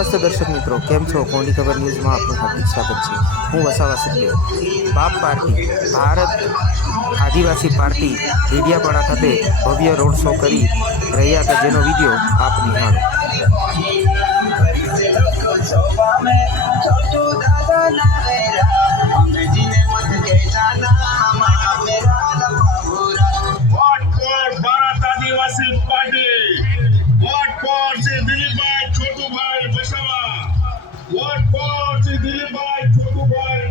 નમસ્તે દર્શક મિત્રો, કેમ છો? કોની ખબર ન્યૂઝમાં આપનું હાર્દિક સ્વાગત છે. હું વસાવા સુખદેવ બાપ પાર્ટી, ભારત આદિવાસી પાર્ટી ડેડિયાપાડા ખાતે ભવ્ય રોડ શો કરી રહ્યા હતા, જેનો વીડિયો આપ નિહાળો વસાવા વોટ ફોર શ્રી દિલીપભાઈ છોટુભાઈ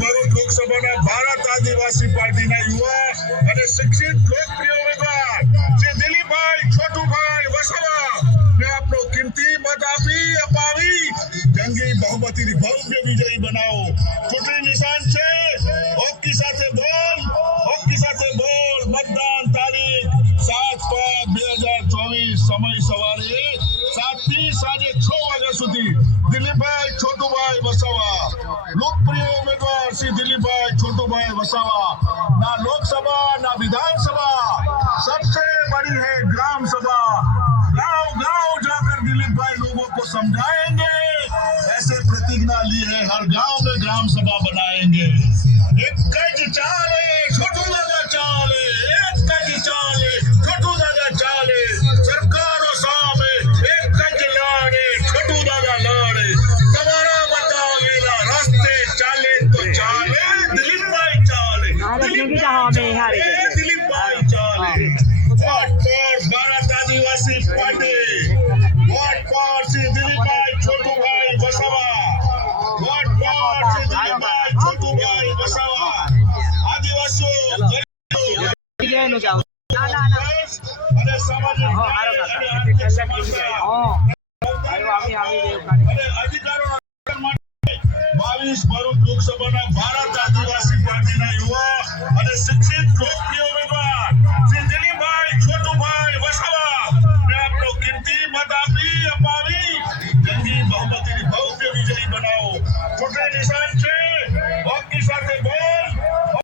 ભરૂચ લોકસભાના ભારત આદિવાસી પાર્ટીના યુવા અને શિક્ષિત લોકપ્રિય ઉમેદવાર શ્રી દિલીપભાઈ છોટુભાઈ વસાવા ને આપનો કિંમતી મત આપી અપાવી. જંગી બહુમતીની ભવ્ય વિજયી બનાવો. ચૂંટણી નિશાન છે. હોકી સાથે બોલ. હોકી સાથે બોલ. મતદાન તારીખ સાત પાંચ બે હજાર ચોવીસ સમય સવારે સાતથી સાંજે છ વાગ્યા સુધી દિલીપભાઈ છોટુભાઈ વસાવા લોકપ્રિય શ્રી દિલીપભાઈ છોટુભાઈ વસાવા ના લોકસભા ના विधानसभा सबसे बड़ी है ग्राम सभा गांव गांव जाकर दिलीप भाई लोगों को समझाएंगे ऐसे प्रतिज्ञा ली है हर गांव में ग्राम सभा હારે એ Bharat Adivasi party? Vote for Shri Dilipbhai Chhotubhai Vasava? Vote for Shri Dilipbhai Chhotubhai Vasava? આદિવાસીઓ અને સામાજિક હારો બાવીસ ભરૂચ લોકસભાના ભારત આદિવાસી પાર્ટીના યુવા અને શિક્ષિત લોકપ્રિય ઉમેદવાર શ્રી દિલીપભાઈ છોટુભાઈ વસાવા ને આપણો કિંમતી મત આપી અપાવી. જંગી બહુમતીની ભવ્ય વિજયી બનાવો. ચૂંટણી નિશાન છે.